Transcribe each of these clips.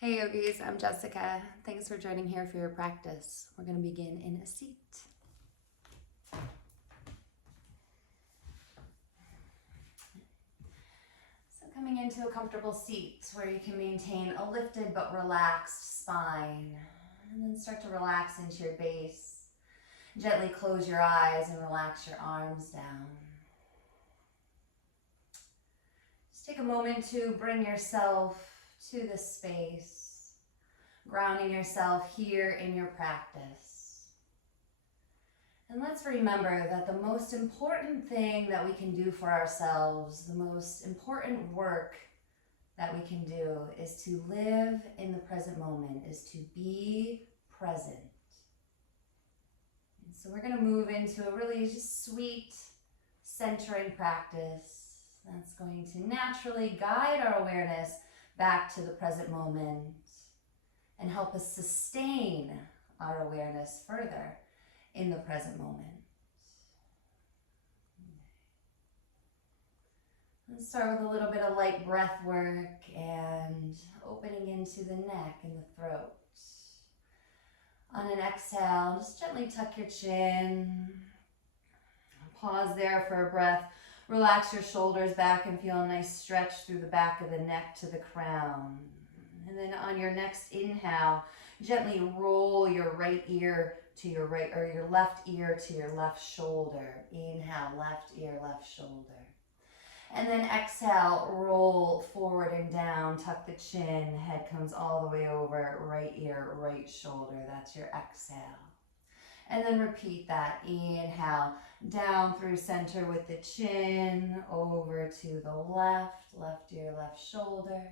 Hey yogis, I'm Jessica. Thanks for joining here for your practice. We're going to begin in a seat. So coming into a comfortable seat where you can maintain a lifted but relaxed spine. And then start to relax into your base. Gently close your eyes and relax your arms down. Just take a moment to bring yourself to this space, grounding yourself here in your practice. And let's remember that the most important thing that we can do for ourselves, the most important work that we can do is to live in the present moment, is to be present. And so we're going to move into a really just sweet centering practice that's going to naturally guide our awareness back to the present moment and help us sustain our awareness further in the present moment. Let's start with a little bit of light breath work and opening into the neck and the throat. On an exhale, just gently tuck your chin. Pause there for a breath. Relax your shoulders back and feel a nice stretch through the back of the neck to the crown. And then on your next inhale, gently roll your right ear to your right, or your left ear to your left shoulder. Inhale, left ear, left shoulder. And then exhale, roll forward and down, tuck the chin, head comes all the way over, right ear, right shoulder. That's your exhale. And then repeat that. Inhale, down through center with the chin, over to the left, left ear, left shoulder.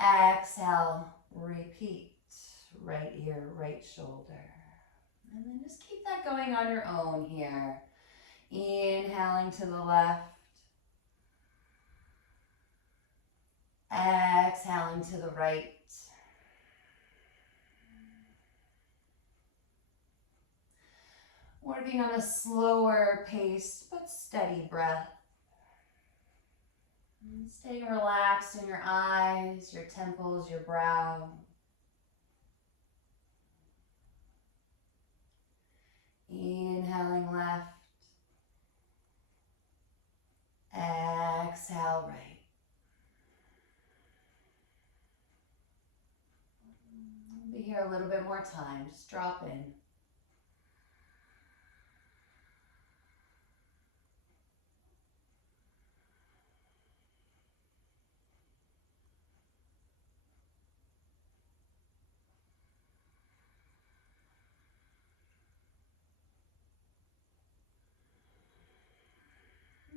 Exhale, repeat, right ear, right shoulder. And then just keep that going on your own here. Inhaling to the left. Exhaling to the right. Working on a slower pace but steady breath. And staying relaxed in your eyes, your temples, your brow. Inhaling left. Exhale right. We'll be here a little bit more time. Just drop in.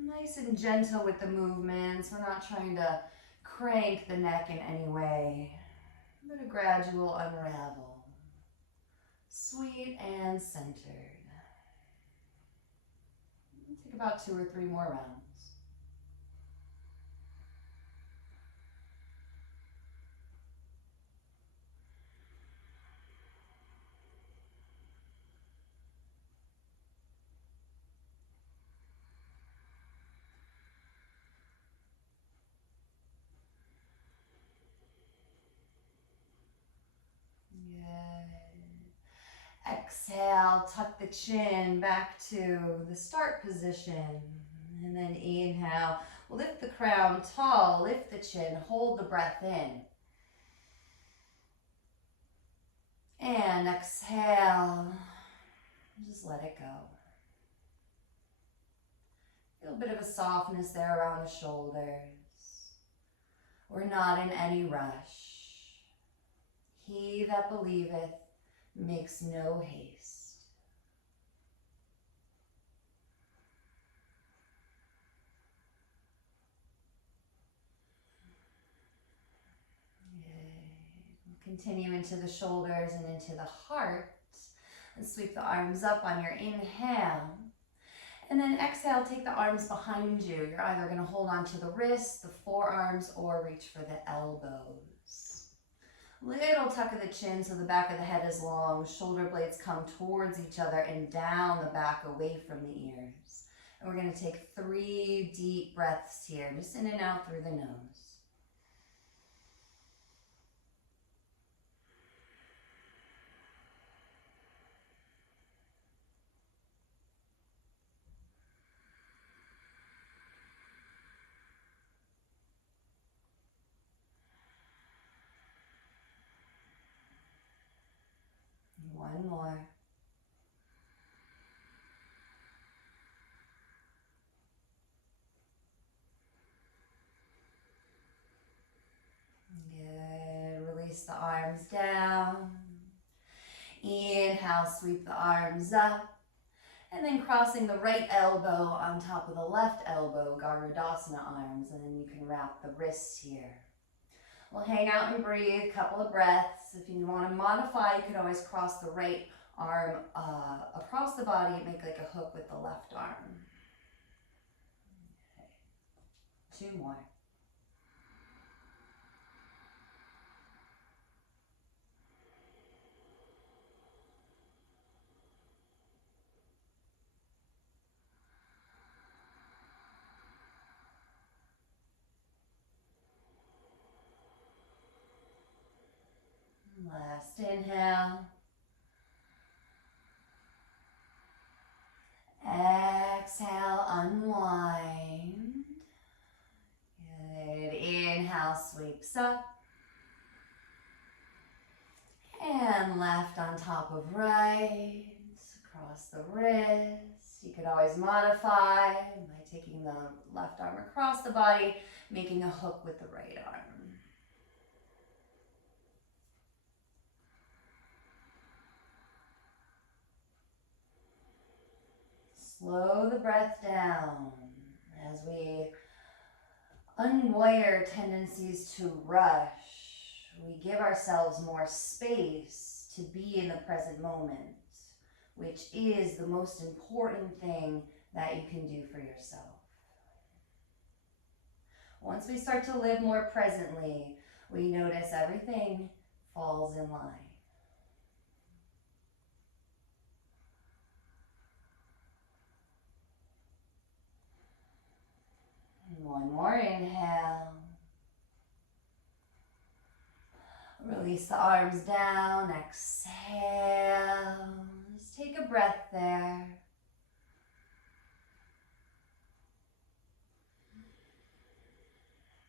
Nice and gentle with the movements. We're not trying to crank the neck in any way, but a gradual unravel. Sweet and centered. Take about 2 or 3 more rounds. Exhale, tuck the chin back to the start position. And then inhale, lift the crown tall, lift the chin, hold the breath in. And exhale, just let it go. Feel a bit of a softness there around the shoulders. We're not in any rush. He that believeth makes no haste. Continue into the shoulders and into the heart. And sweep the arms up on your inhale. And then exhale, take the arms behind you. You're either going to hold on to the wrists, the forearms, or reach for the elbows. Little tuck of the chin so the back of the head is long. Shoulder blades come towards each other and down the back away from the ears. And we're going to take 3 deep breaths here, just in and out through the nose. more. Good. Release the arms down. Inhale, sweep the arms up. And then crossing the right elbow on top of the left elbow, Garudasana arms. And then you can wrap the wrists here. We'll hang out and breathe, a couple of breaths. If you want to modify, you can always cross the right arm across the body and make like a hook with the left arm. Okay. 2 more. Last inhale. Exhale, unwind. Good. Inhale, sweeps up. And left on top of right. Across the wrist. You could always modify by taking the left arm across the body, making a hook with the right arm. Slow the breath down as we unwire tendencies to rush. We give ourselves more space to be in the present moment, which is the most important thing that you can do for yourself. Once we start to live more presently, we notice everything falls in line. One more inhale. Release the arms down. Exhale. Just take a breath there.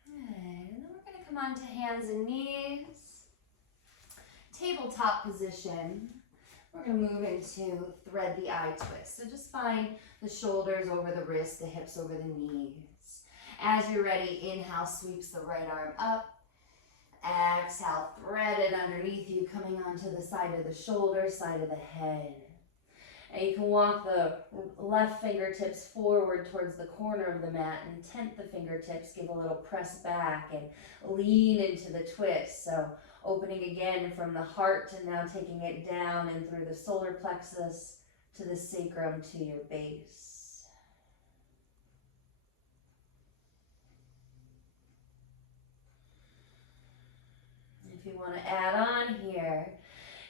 Good. And then we're going to come on to hands and knees. Tabletop position. We're going to move into thread the eye twist. So just find the shoulders over the wrists, the hips over the knees. As you're ready, inhale, sweeps the right arm up. Exhale, thread it underneath you, coming onto the side of the shoulder, side of the head. And you can walk the left fingertips forward towards the corner of the mat and tent the fingertips, give a little press back and lean into the twist. So opening again from the heart and now taking it down and through the solar plexus to the sacrum to your base. If you want to add on here,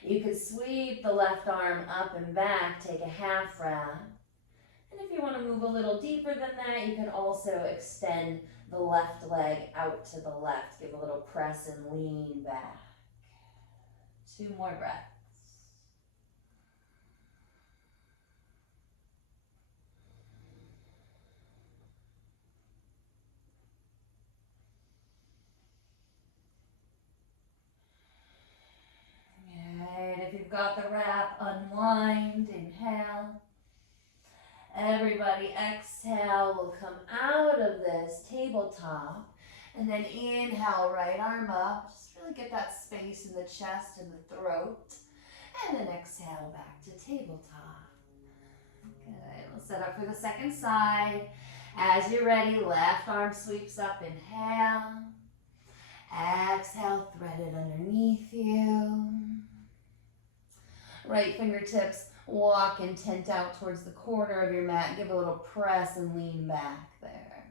you could sweep the left arm up and back, take a half wrap. And if you want to move a little deeper than that, you can also extend the left leg out to the left. Give a little press and lean back. 2 more breaths. If you've got the wrap, unwind, inhale. Everybody exhale, we'll come out of this tabletop and then inhale, right arm up. Just really get that space in the chest and the throat. And then exhale back to tabletop. Good, we'll set up for the second side. As you're ready, left arm sweeps up, inhale. Exhale, thread it underneath you. Right fingertips walk and tent out towards the corner of your mat. Give a little press and lean back there.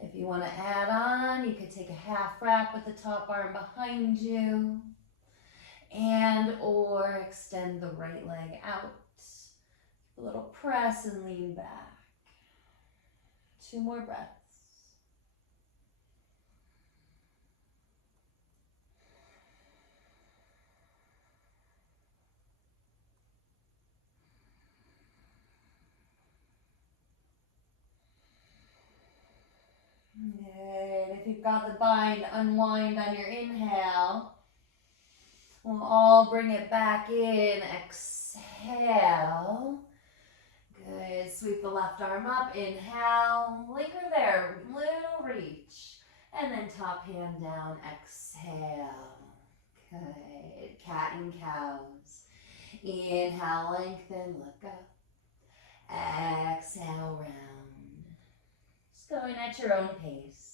Good. If you want to add on, you could take a half wrap with the top arm behind you. And or extend the right leg out. A little press and lean back. 2 more breaths. Good. If you've got the bind, unwind on your inhale. We'll all bring it back in. Exhale. Good. Sweep the left arm up. Inhale. Linger there. Little reach. And then top hand down. Exhale. Good. Cat and cows. Inhale, lengthen, look up. Exhale, round. Just going at your own pace.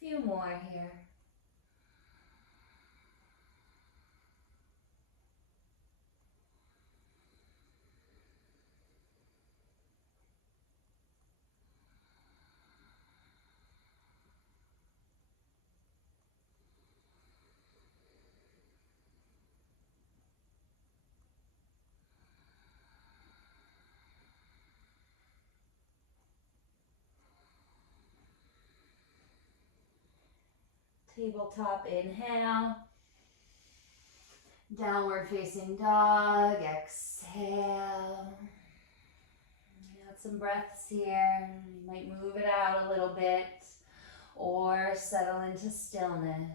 Few more here. Tabletop inhale. Downward facing dog. Exhale. Got some breaths here. You might move it out a little bit or settle into stillness.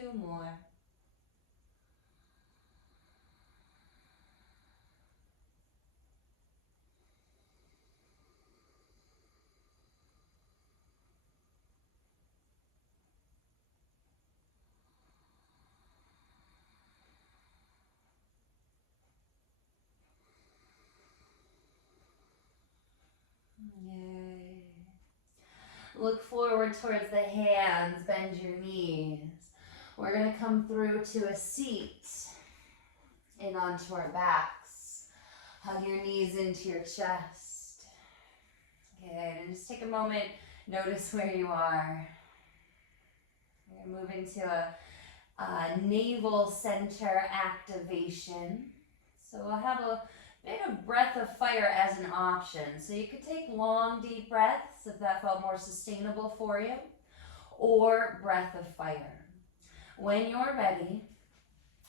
Two more. Yay. Look forward towards the hands, bend your knees. We're going to come through to a seat and onto our backs. Hug your knees into your chest. Good, and just take a moment, notice where you are. We're going to move into a navel center activation. So we'll have a bit of breath of fire as an option. So you could take long, deep breaths if that felt more sustainable for you, or breath of fire. When you're ready,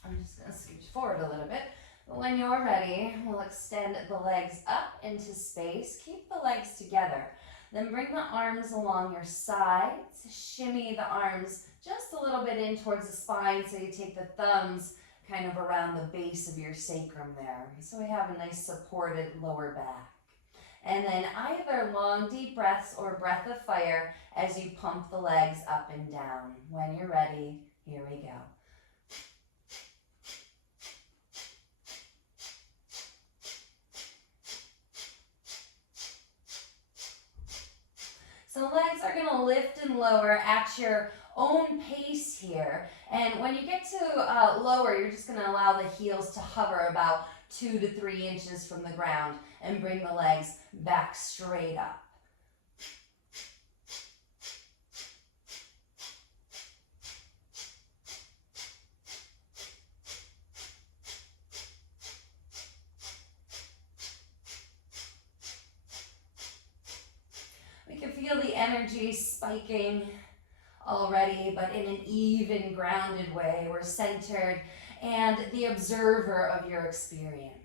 I'm just going to scooch forward a little bit. When you're ready, we'll extend the legs up into space. Keep the legs together. Then bring the arms along your sides. Shimmy the arms just a little bit in towards the spine so you take the thumbs kind of around the base of your sacrum there. So we have a nice supported lower back. And then either long, deep breaths or breath of fire as you pump the legs up and down. When you're ready, here we go. So legs are going to lift and lower at your own pace here. And when you get to lower, you're just going to allow the heels to hover about 2 to 3 inches from the ground and bring the legs back straight up. We can feel the energy spiking already, but in an even, grounded way. We're centered and the observer of your experience.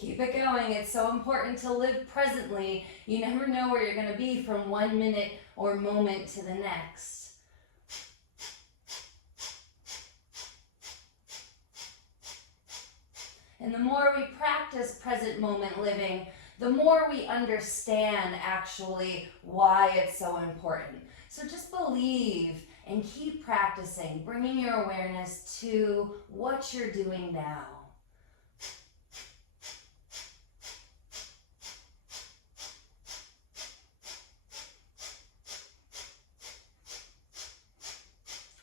Keep it going. It's so important to live presently. You never know where you're going to be from 1 minute or moment to the next. And the more we practice present moment living, the more we understand actually why it's so important. So just believe and keep practicing, bringing your awareness to what you're doing now.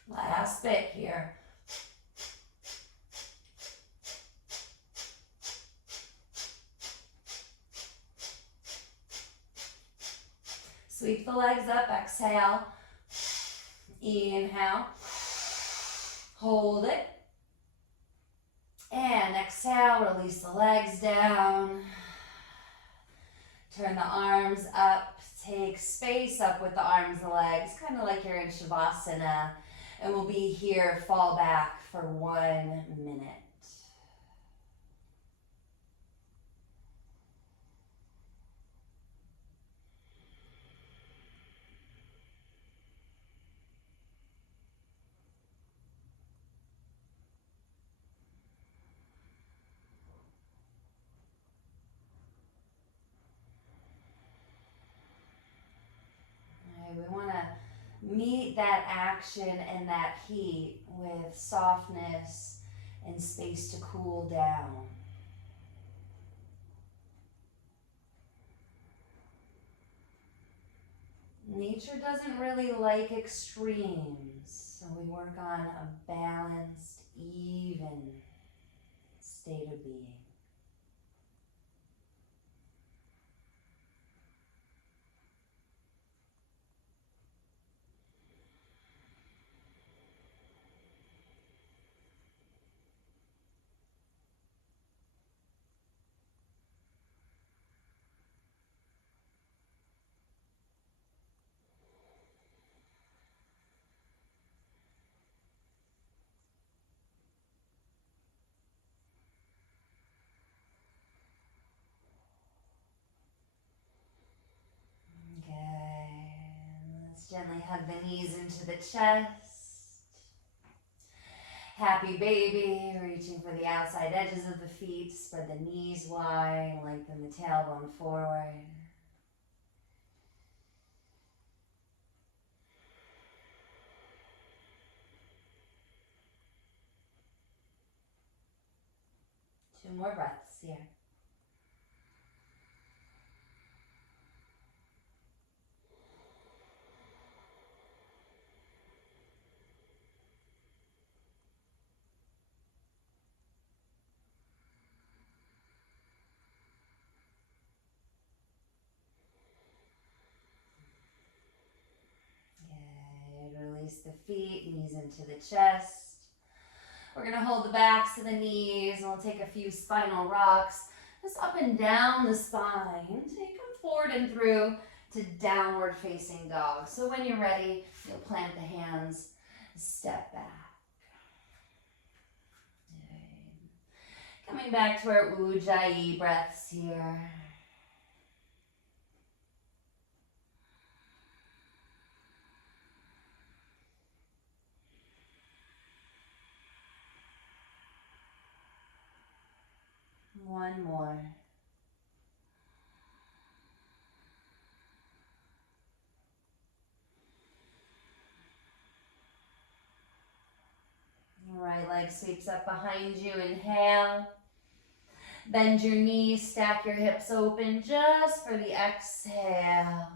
Last bit here. Sweep the legs up, exhale. Inhale. Hold it. And exhale, release the legs down. Turn the arms up. Take space up with the arms and legs, kind of like you're in Shavasana. And we'll be here, fall back for 1 minute. We want to meet that action and that heat with softness and space to cool down. Nature doesn't really like extremes, so we work on a balanced, even state of being. Gently hug the knees into the chest. Happy baby, reaching for the outside edges of the feet. Spread the knees wide, lengthen the tailbone forward. Two more breaths here. Release the feet, knees into the chest. We're going to hold the backs of the knees and we'll take a few spinal rocks just up and down the spine. Take them forward and through to downward facing dog. So when you're ready, you'll plant the hands, step back. Good. Coming back to our Ujjayi breaths here. One more. Right leg sweeps up behind you. Inhale. Bend your knees, stack your hips open just for the exhale.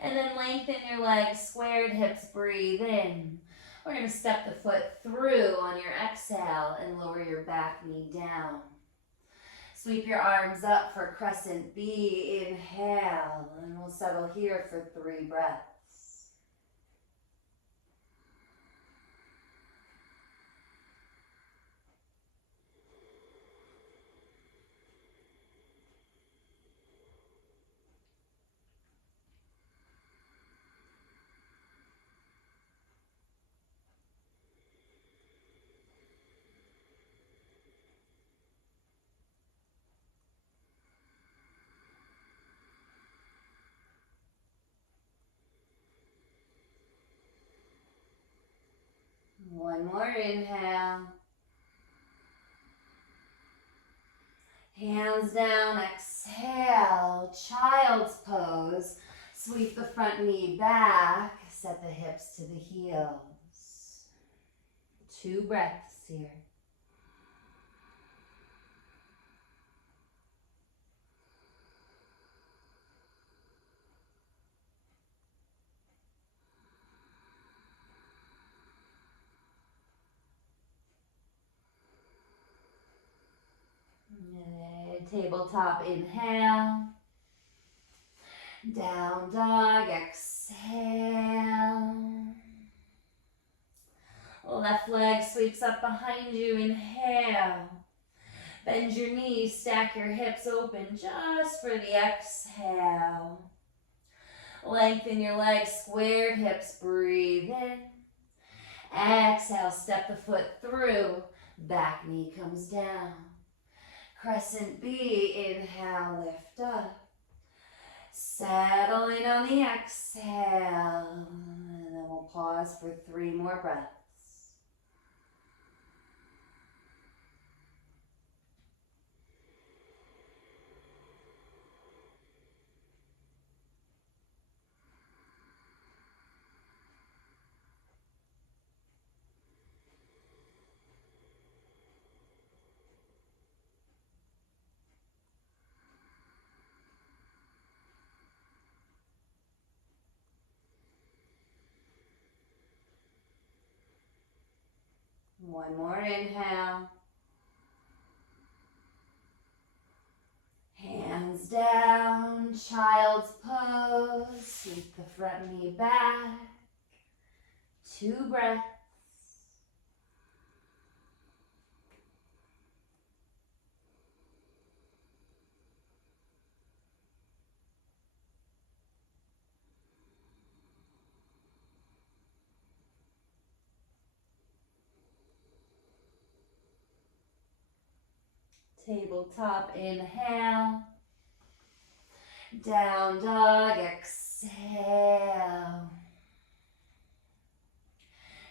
And then lengthen your legs, squared hips, breathe in. We're going to step the foot through on your exhale and lower your back knee down. Sweep your arms up for crescent B. Inhale, and we'll settle here for 3 breaths. One more inhale. Hands down, exhale, child's pose. Sweep the front knee back, set the hips to the heels. 2 breaths here. Tabletop inhale. Down dog, exhale. Left leg sweeps up behind you, inhale. Bend your knees, stack your hips open just for the exhale. Lengthen your legs, squared hips, breathe in. Exhale, step the foot through, back knee comes down. Crescent B, inhale, lift up. Settle in on the exhale, and then we'll pause for 3 more breaths. One more inhale. Hands down, child's pose. Sweep the front knee back. 2 breaths. Tabletop inhale. Down dog, exhale.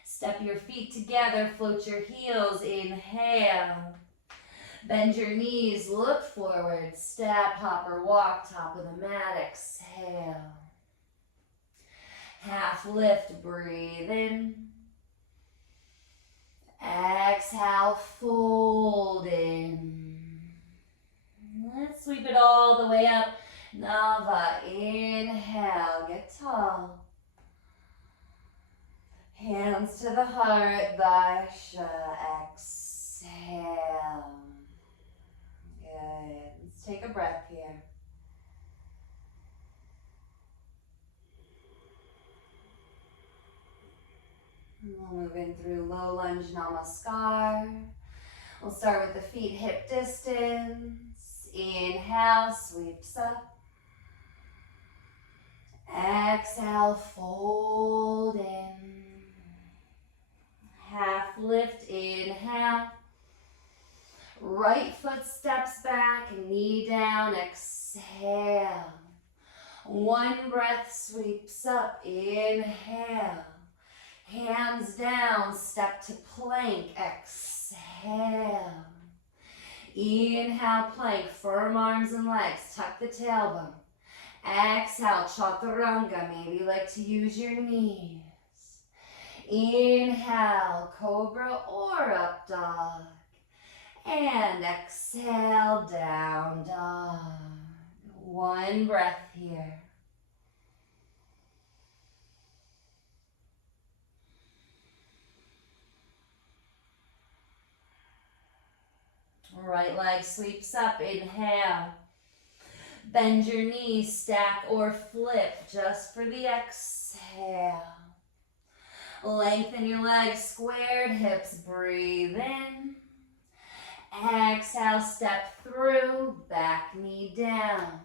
Step your feet together, float your heels, inhale. Bend your knees, look forward, step, hop or walk, top of the mat, exhale. Half lift, breathe in. Exhale, fold in. Let's sweep it all the way up. Nava, inhale, get tall. Hands to the heart, Varsha, exhale. Good. Let's take a breath here. We'll move in through low lunge namaskar. We'll start with the feet hip distance. Inhale, sweeps up. Exhale, fold in. Half lift, inhale. Right foot steps back, knee down, exhale. 1 breath sweeps up, inhale. Hands down, step to plank, exhale. Inhale, plank, firm arms and legs, tuck the tailbone. Exhale, chaturanga, maybe you like to use your knees. Inhale, cobra or up dog. And exhale, down dog. 1 breath here. Right leg sweeps up, inhale. Bend your knees, stack or flip just for the exhale. Lengthen your legs, squared hips, breathe in. Exhale, step through, back knee down.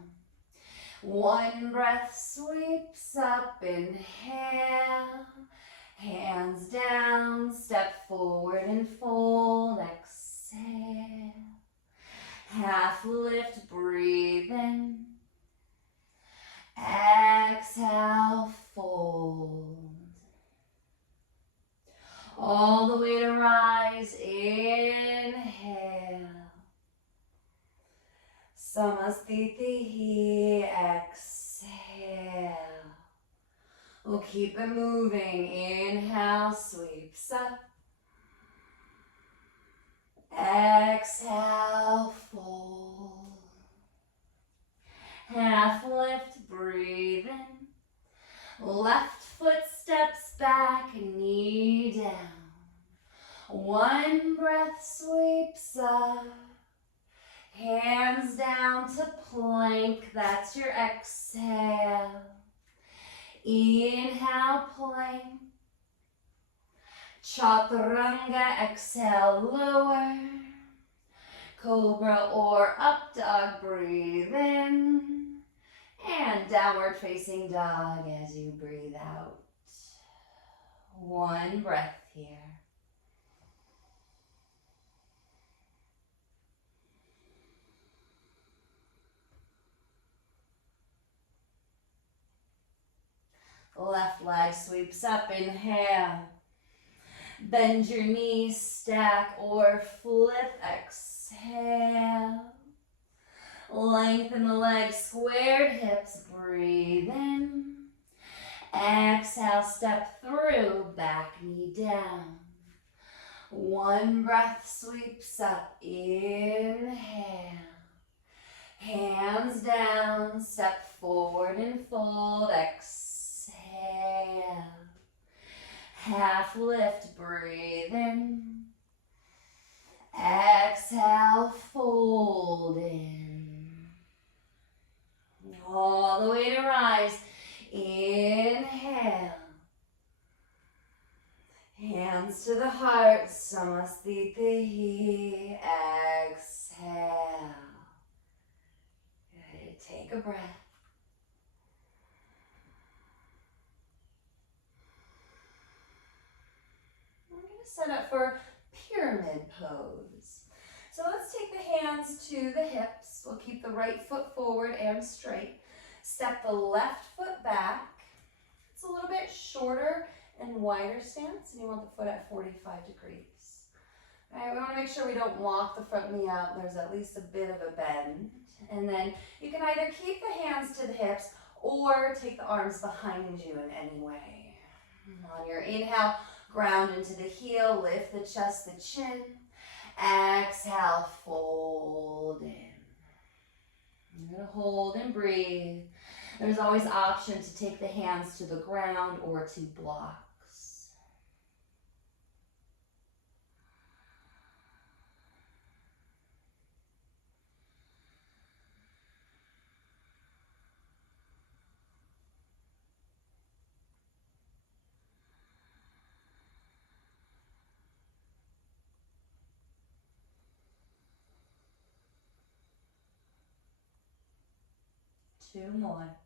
One breath sweeps up, inhale. Hands down, step forward and fold, exhale. Half lift, breathe in. Exhale, fold. All the way to rise, inhale. Samastitihi, exhale. We'll keep it moving. Inhale, sweeps up. Exhale, fold. Half lift, breathe in. Left foot steps back, knee down. One breath sweeps up. Hands down to plank, that's your exhale. Inhale, plank. Chaturanga, exhale, lower. Cobra or up dog, breathe in. And downward facing dog as you breathe out. One breath here. Left leg sweeps up, inhale. Bend your knees, stack or flip, exhale. Lengthen the legs, squared hips, breathe in. Exhale, step through, back knee down. One breath sweeps up, inhale. Hands down, step forward and fold, exhale. Half lift, breathe in. Exhale, fold in. All the way to rise. Inhale. Hands to the heart. Samastitihi. Exhale. Good. Take a breath. We're going to set up for pyramid pose. So let's take the hands to the hips. We'll keep the right foot forward and straight. Step the left foot back. It's a little bit shorter and wider stance, and you want the foot at 45 degrees. All right, we want to make sure we don't lock the front knee out. There's at least a bit of a bend. And then you can either keep the hands to the hips or take the arms behind you in any way. On your inhale, ground into the heel, lift the chest, the chin. Exhale, fold in. You're going to hold and breathe. There's always option to take the hands to the ground or to blocks. Two more.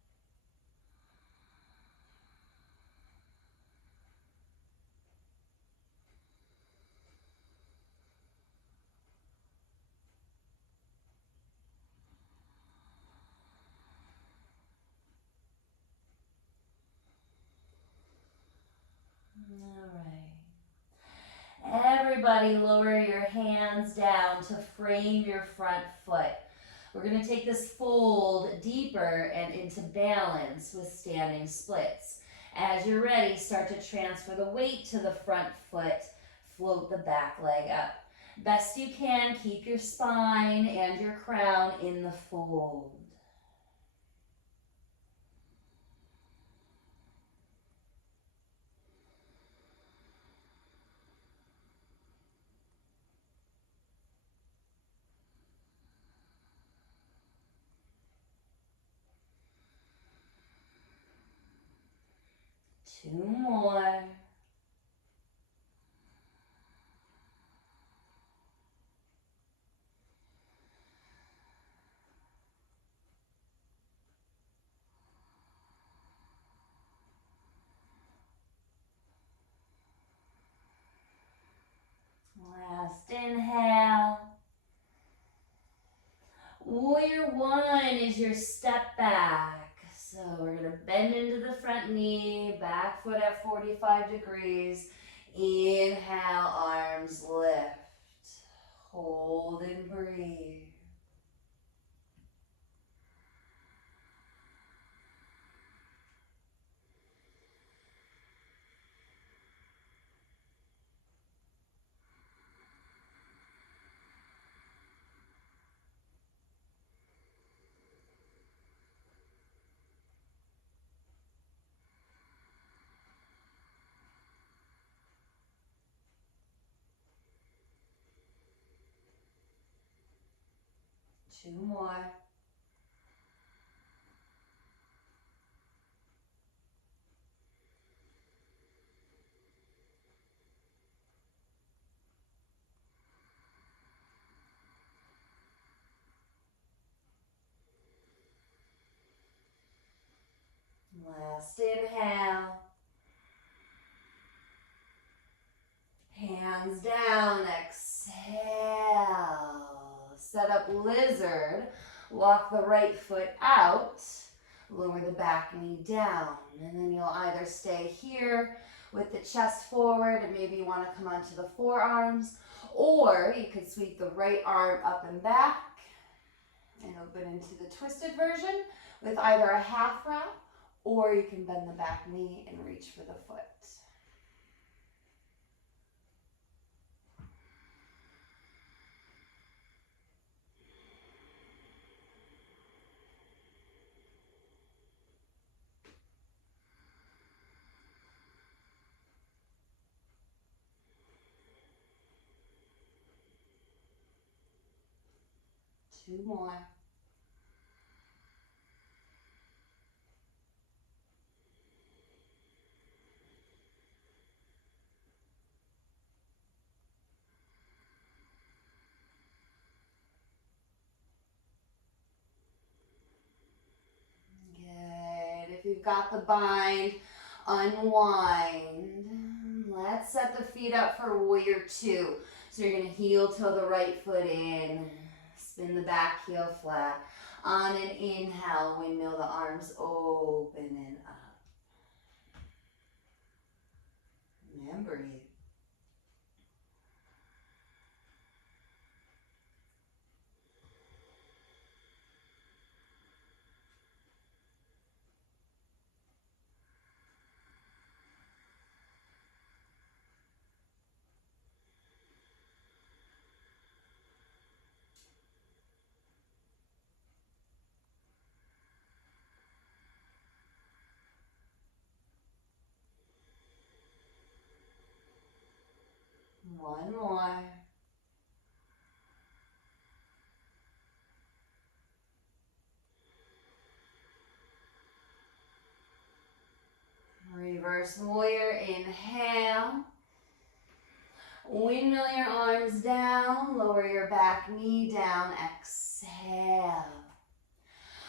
All right. Everybody lower your hands down to frame your front foot. We're going to take this fold deeper and into balance with standing splits. As you're ready, start to transfer the weight to the front foot. Float the back leg up. Best you can, keep your spine and your crown in the fold. 2 more. Last inhale. Warrior 1 is your step back. So we're going to bend into the front knee, back foot at 45 degrees. Inhale, arms lift. Hold and breathe. Two more. Last inhale. Hands down, exhale. Set up lizard. Walk the right foot out. Lower the back knee down. And then you'll either stay here with the chest forward and maybe you want to come onto the forearms, or you could sweep the right arm up and back and open into the twisted version with either a half wrap, or you can bend the back knee and reach for the foot. Two more. Good. If you've got the bind, unwind. Let's set the feet up for warrior 2. So you're going to heel toe the right foot in. Spin the back heel flat. On an inhale, windmill the arms open and up. And breathe. One more. Reverse warrior, inhale. Windmill your arms down, lower your back knee down, exhale.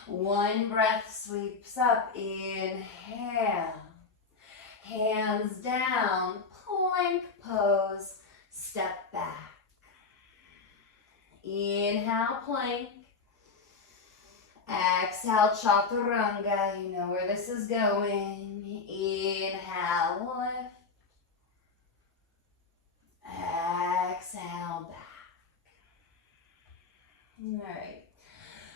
One breath sweeps up, inhale. Hands down, plank pose, step back. Inhale, plank. Exhale, chaturanga. You know where this is going. Inhale, lift. Exhale, back. All right.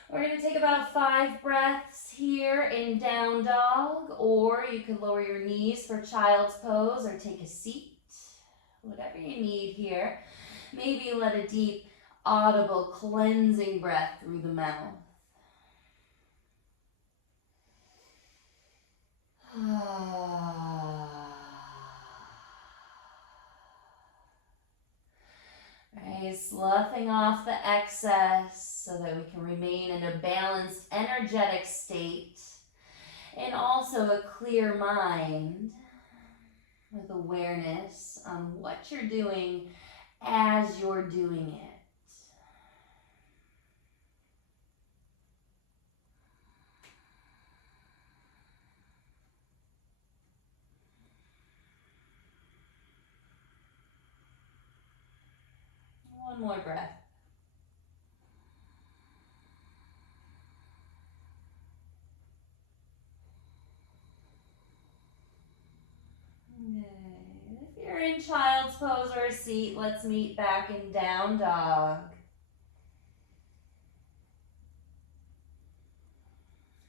We're going to take about 5 breaths here in down dog, or you can lower your knees for child's pose or take a seat. Whatever you need here. Maybe let a deep, audible, cleansing breath through the mouth. Right, sloughing off the excess so that we can remain in a balanced, energetic state and also a clear mind. with awareness on what you're doing as you're doing it. One more breath. Okay. If you're in child's pose or a seat, let's meet back in down dog.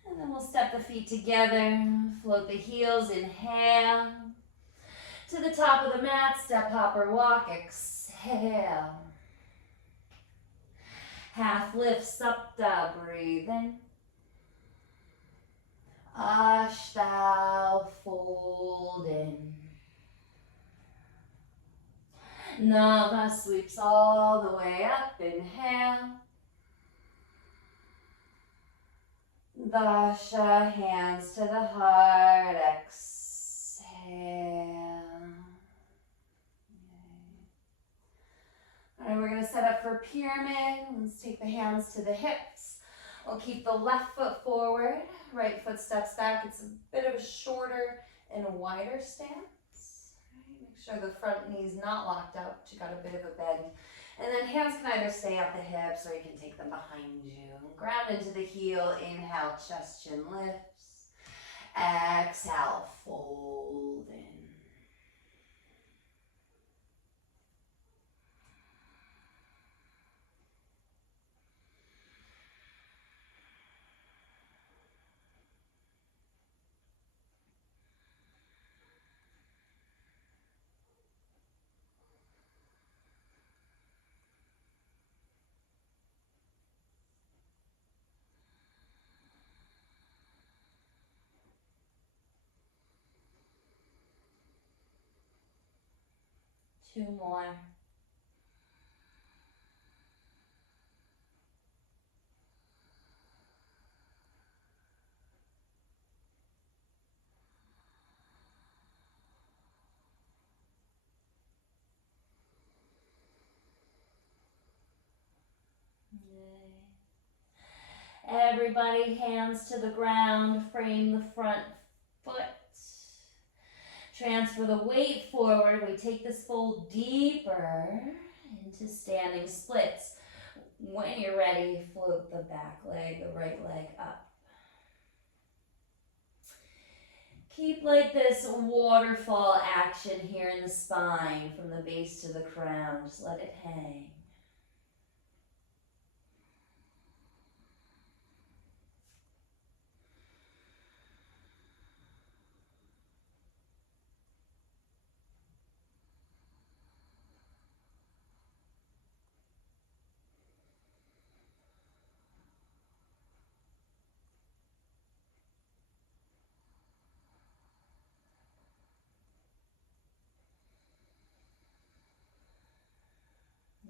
And then we'll step the feet together, float the heels, inhale. To the top of the mat, step, hop, or walk, exhale. Half lift, sapta, breathe in. Ashtau, fold in. Nava sweeps all the way up, inhale. Dasha, hands to the heart, exhale. All right, we're going to set up for pyramid. Let's take the hands to the hips. We'll keep the left foot forward, right foot steps back. It's a bit of a shorter and a wider stance. Right, make sure the front knee's not locked up, but you got a bit of a bend. And then hands can either stay at the hips or you can take them behind you. Ground into the heel, inhale, chest, chin lifts. Exhale, fold in. Two more. Everybody, hands to the ground, frame the front foot. Transfer the weight forward. We take this fold deeper into standing splits. When you're ready, float the back leg, the right leg up. Keep like this waterfall action here in the spine from the base to the crown. Just let it hang.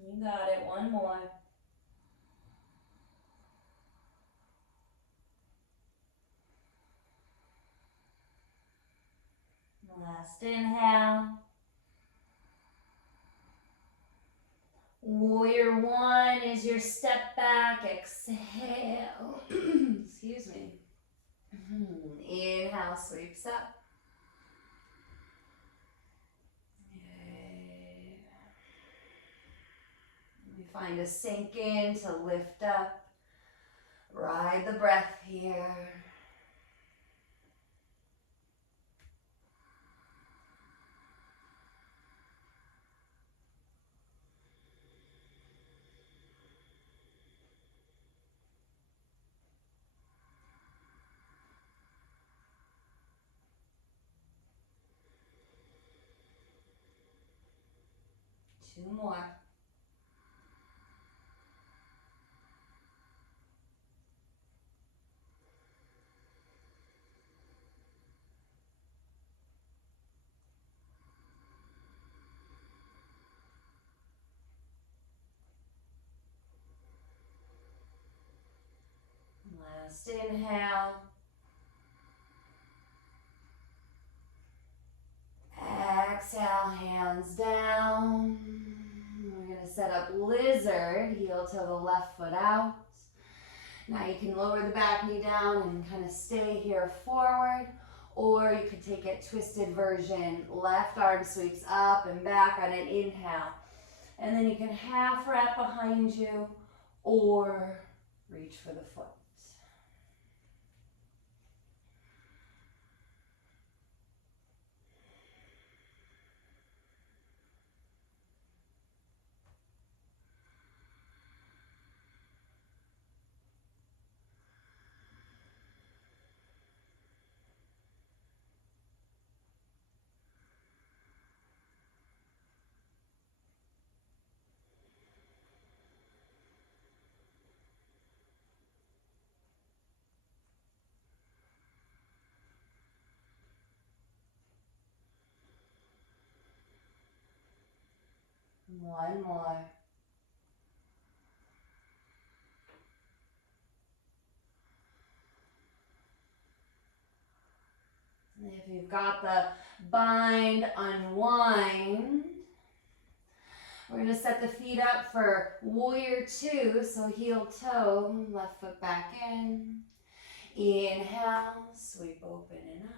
You got it. One more. Last inhale. Warrior one is your step back. Exhale. Excuse me. Inhale, sweeps up. You find a sink in to lift up. Ride the breath here. Two more. Last inhale. exhale, hands down. We're going to set up lizard, heel toe the left foot out. Now you can lower the back knee down and kind of stay here forward, or you could take it twisted version. Left arm sweeps up and back on an inhale. And then you can half wrap behind you or reach for the foot. One more. And if you've got the bind, unwind. We're going to set the feet up for warrior two, so heel toe, left foot back in. Inhale, sweep open and up.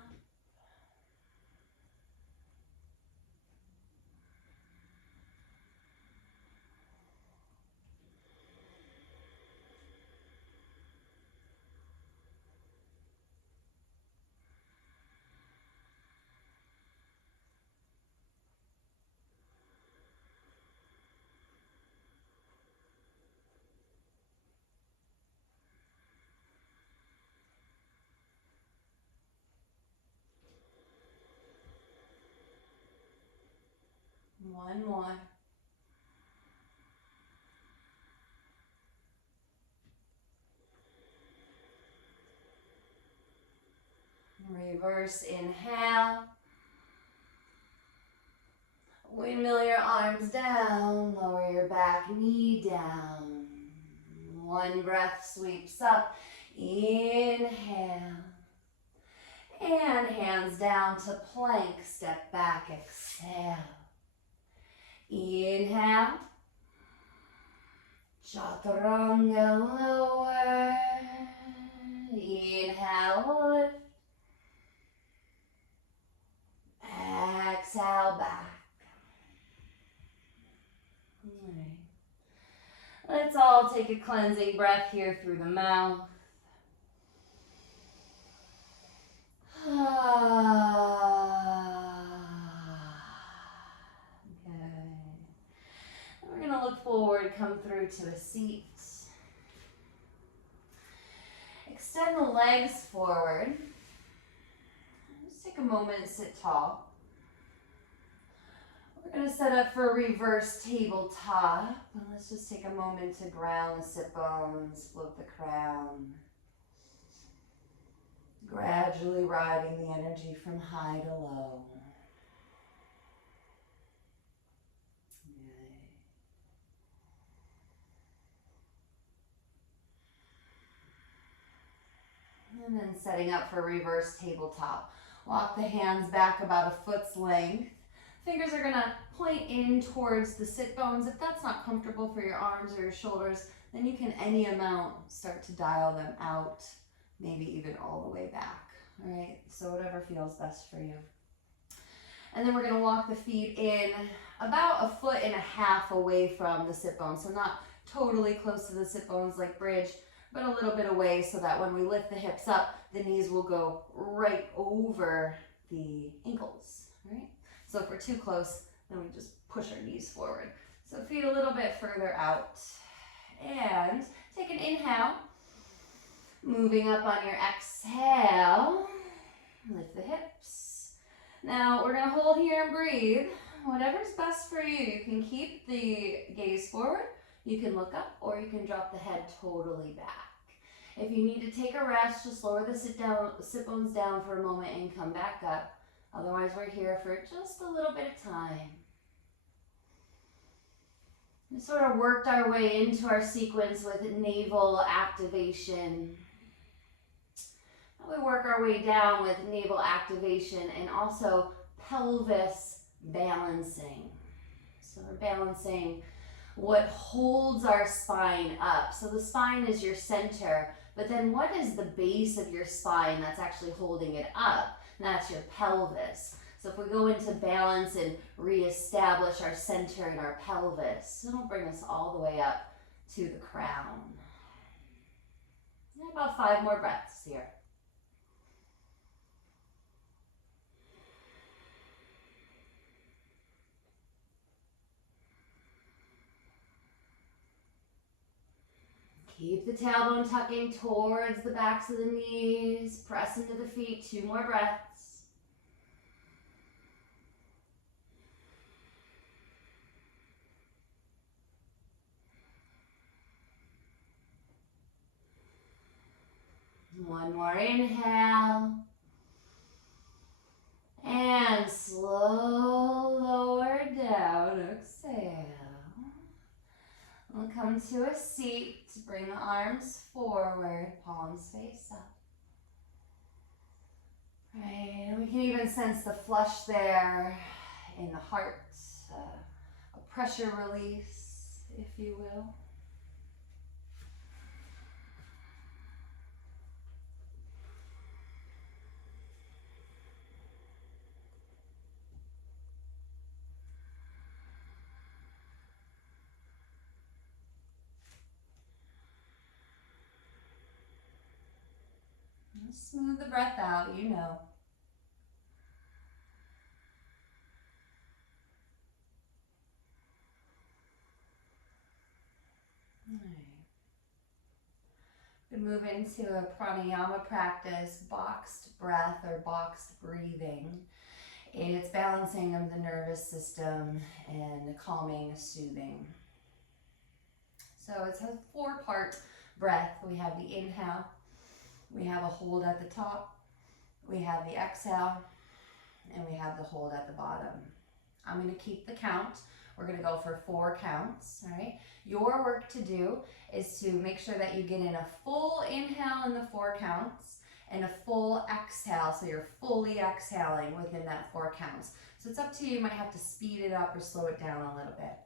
One more. Reverse inhale. Windmill your arms down, lower your back knee down. One breath sweeps up. Inhale. And hands down to plank, step back, exhale. Inhale. Chaturanga lower. Inhale, lift. Exhale, back. All right. Let's all take a cleansing breath here through the mouth. We're going to look forward, come through to a seat. Extend the legs forward. Just take a moment and sit tall. We're going to set up for a reverse tabletop. And let's just take a moment to ground the sit bones, float the crown. Gradually riding the energy from high to low. And then setting up for reverse tabletop. Walk the hands back about a foot's length. Fingers are going to point in towards the sit bones. If that's not comfortable for your arms or your shoulders, then you can any amount start to dial them out, maybe even all the way back. All right, so whatever feels best for you. And then we're going to walk the feet in about 1.5 feet away from the sit bones. So not totally close to the sit bones like bridge, but a little bit away so that when we lift the hips up, the knees will go right over the ankles, right? So if we're too close, then we just push our knees forward. So feet a little bit further out. And take an inhale. Moving up on your exhale. Lift the hips. Now we're going to hold here and breathe. Whatever's best for you. You can keep the gaze forward. You can look up, or you can drop the head totally back. If you need to take a rest, just lower the sit bones down for a moment and come back up. Otherwise, we're here for just a little bit of time. We sort of worked our way into our sequence with navel activation. We work our way down with navel activation and also pelvis balancing. So we're balancing what holds our spine up. So the spine is your center, but then what is the base of your spine that's actually holding it up? And that's your pelvis. So if we go into balance and reestablish our center in our pelvis, it'll bring us all the way up to the crown. And about 5 more breaths here. Keep the tailbone tucking towards the backs of the knees. Press into the feet. 2 more breaths. One more inhale. And slow lower down. Exhale. We'll come to a seat. Bring the arms forward, palms face up. Right, and we can even sense the flush there in the heart, a pressure release, if you will. Smooth the breath out, you know. All right. We move into a pranayama practice, boxed breath or boxed breathing. It's balancing of the nervous system and calming, soothing. So it's a 4-part breath. We have the inhale. We have a hold at the top, we have the exhale, and we have the hold at the bottom. I'm going to keep the count. We're going to go for 4 counts, all right? Your work to do is to make sure that you get in a full inhale in the 4 counts and a full exhale, so you're fully exhaling within that 4 counts. So it's up to you. You might have to speed it up or slow it down a little bit.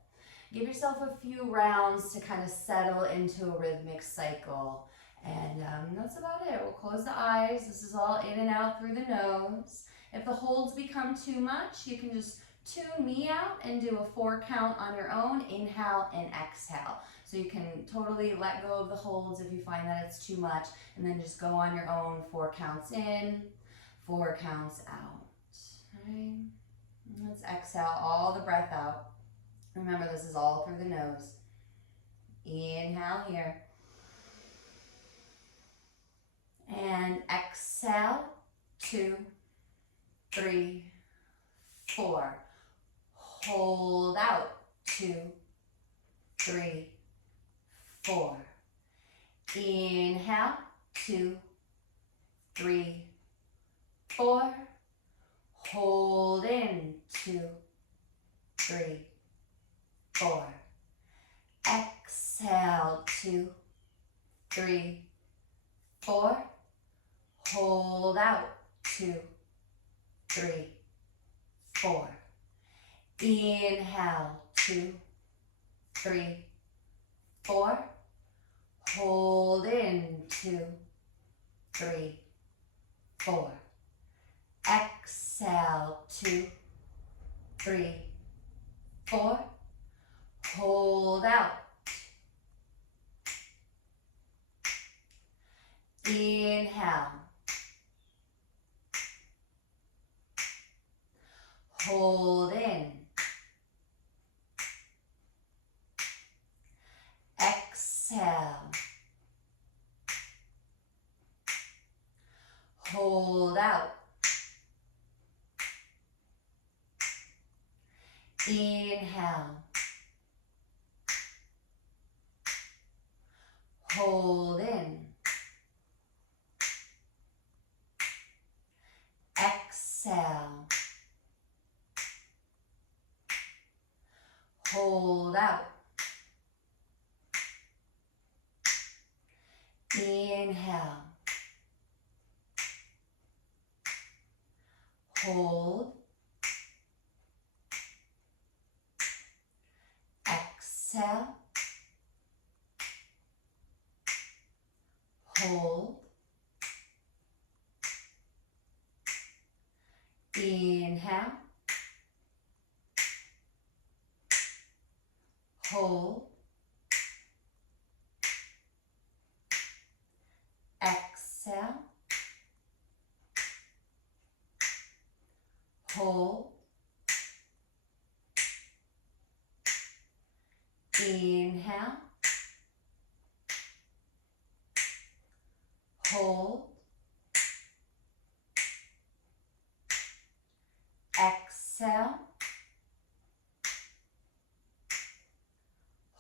Give yourself a few rounds to kind of settle into a rhythmic cycle. And that's about it. We'll close the eyes. This is all in and out through the nose. If the holds become too much, you can just tune me out and do a 4 count on your own, inhale and exhale. So you can totally let go of the holds if you find that it's too much, and then just go on your own, 4 counts in, 4 counts out. All right. Let's exhale all the breath out. Remember, this is all through the nose. Inhale here. And exhale, 2, 3, 4. Hold out, 2, 3, 4. Inhale, 2, 3, 4. Hold in, 2, 3, 4. Exhale, 2, 3, 4. Hold out, 2, 3, 4. Inhale, 2, 3, 4. Hold in, 2, 3, 4. Exhale, 2, 3, 4. Hold out. Inhale. Hold in. Exhale. Hold out. Inhale. Hold in. Exhale. Hold out. Inhale. Hold. Exhale. Hold. Inhale. Hold. Exhale. Hold. Inhale. Hold. Exhale.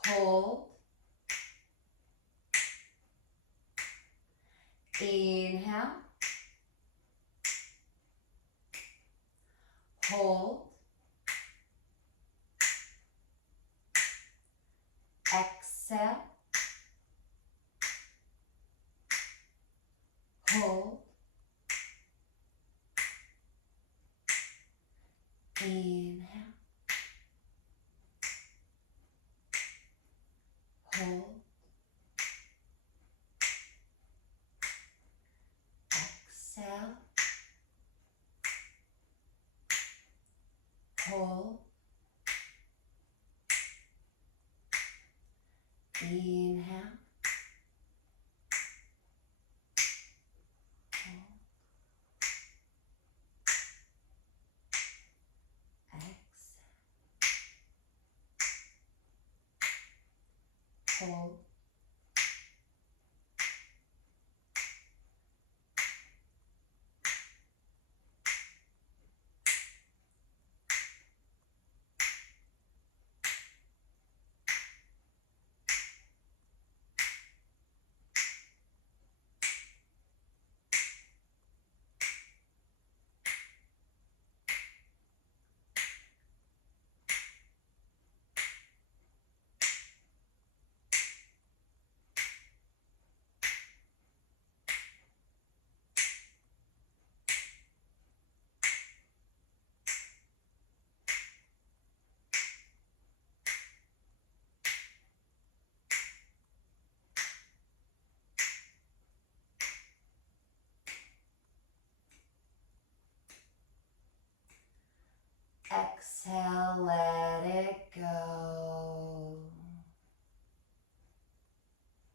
Hold. Inhale. Hold. Exhale. Hold. Inhale. Hold. Exhale. Hold. Inhale. Hold. Exhale. Hold. Exhale, let it go.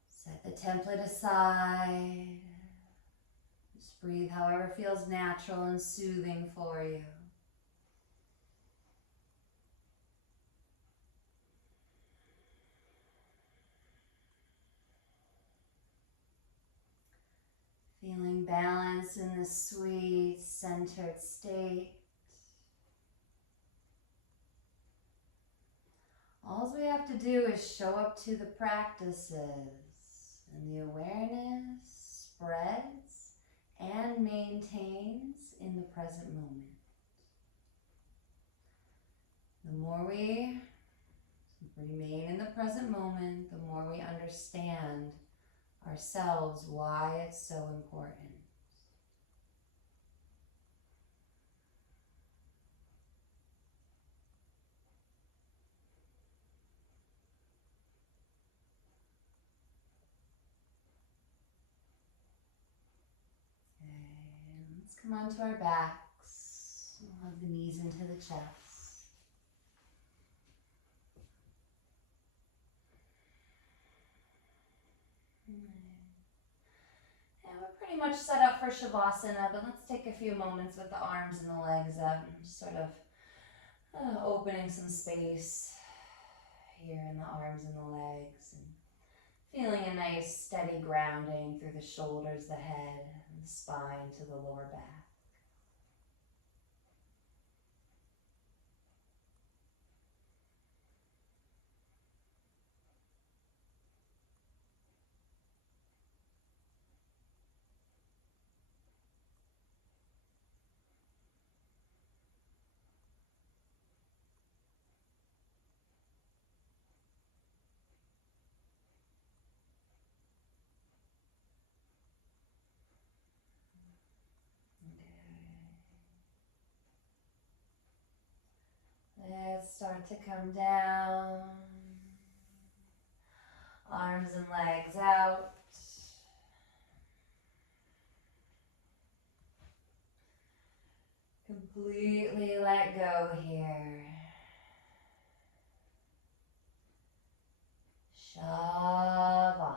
Set the template aside. Just breathe however feels natural and soothing for you. Feeling balanced in this sweet, centered state. All we have to do is show up to the practices, and the awareness spreads and maintains in the present moment. The more we remain in the present moment, the more we understand ourselves why it's so important. Okay, let's come onto our backs. We'll hug the knees into the chest. And we're pretty much set up for Shavasana, but let's take a few moments with the arms and the legs up, and just sort of opening some space here in the arms and the legs, and feeling a nice steady grounding through the shoulders, the head, and the spine to the lower back. Let's start to come down. Arms and legs out. Completely let go here. Shavasana.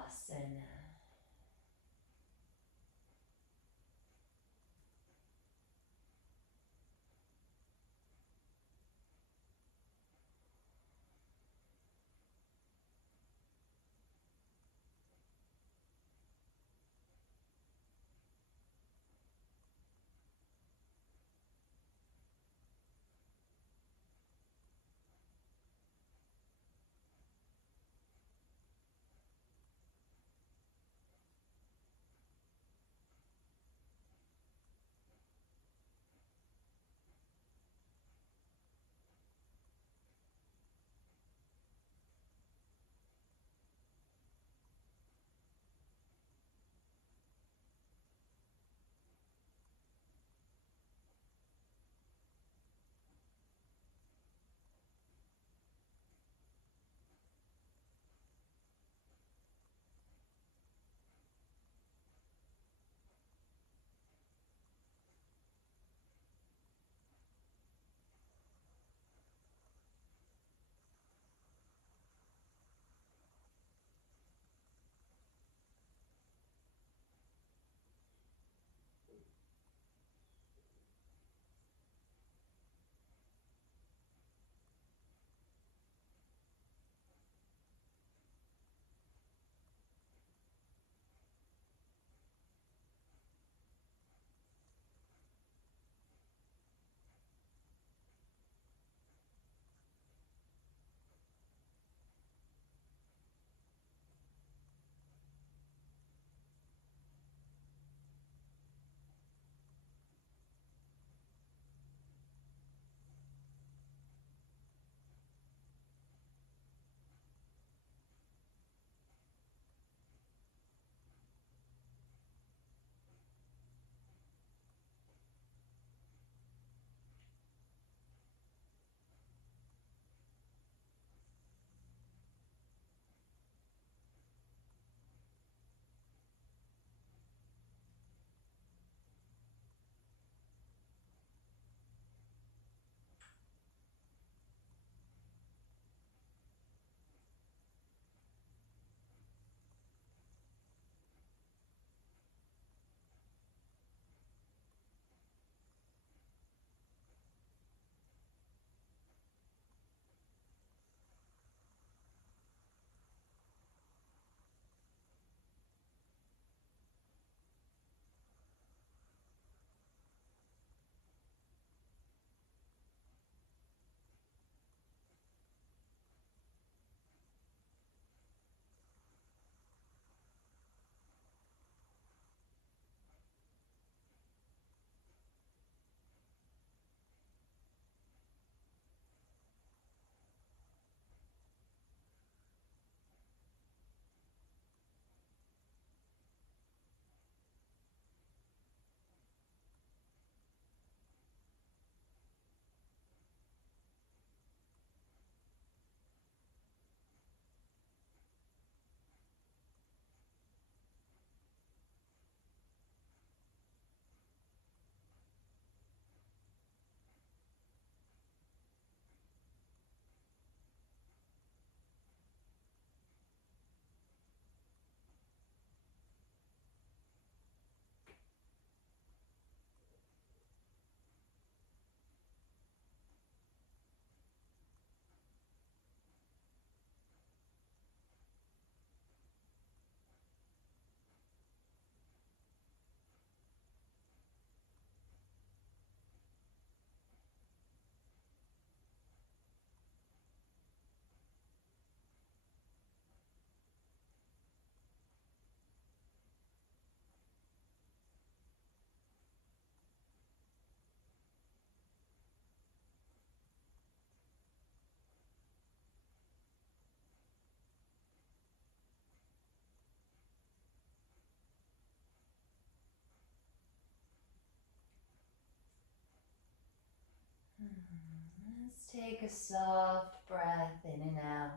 Let's take a soft breath in and out.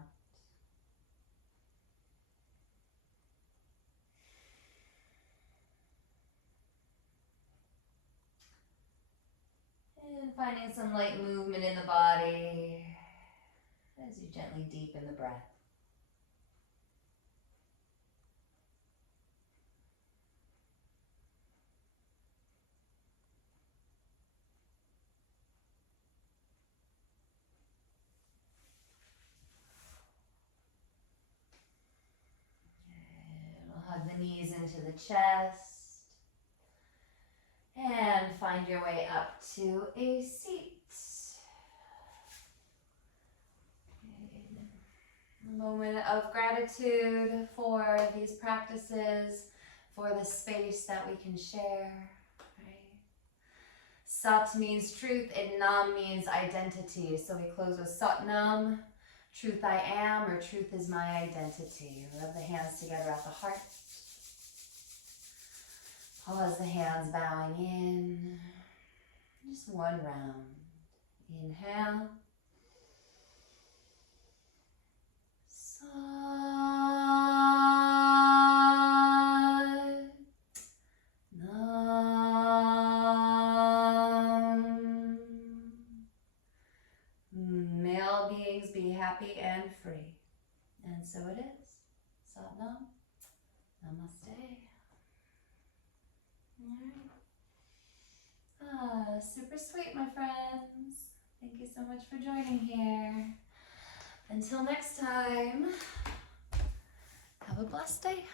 And finding some light movement in the body as you gently deepen the breath. Hug the knees into the chest and find your way up to a seat. A moment of gratitude for these practices, for the space that we can share. Right? Sat means truth and Nam means identity. So we close with Sat Nam. Truth I am, or truth is my identity. Rub the hands together at the heart. Pause the hands bowing in. Just one round. Inhale. Sat Nam. May all beings be happy and free. And so it is. Sat Nam. Namaste. Alright. Super sweet, my friends. Thank you so much for joining here. Until next time, have a blessed day.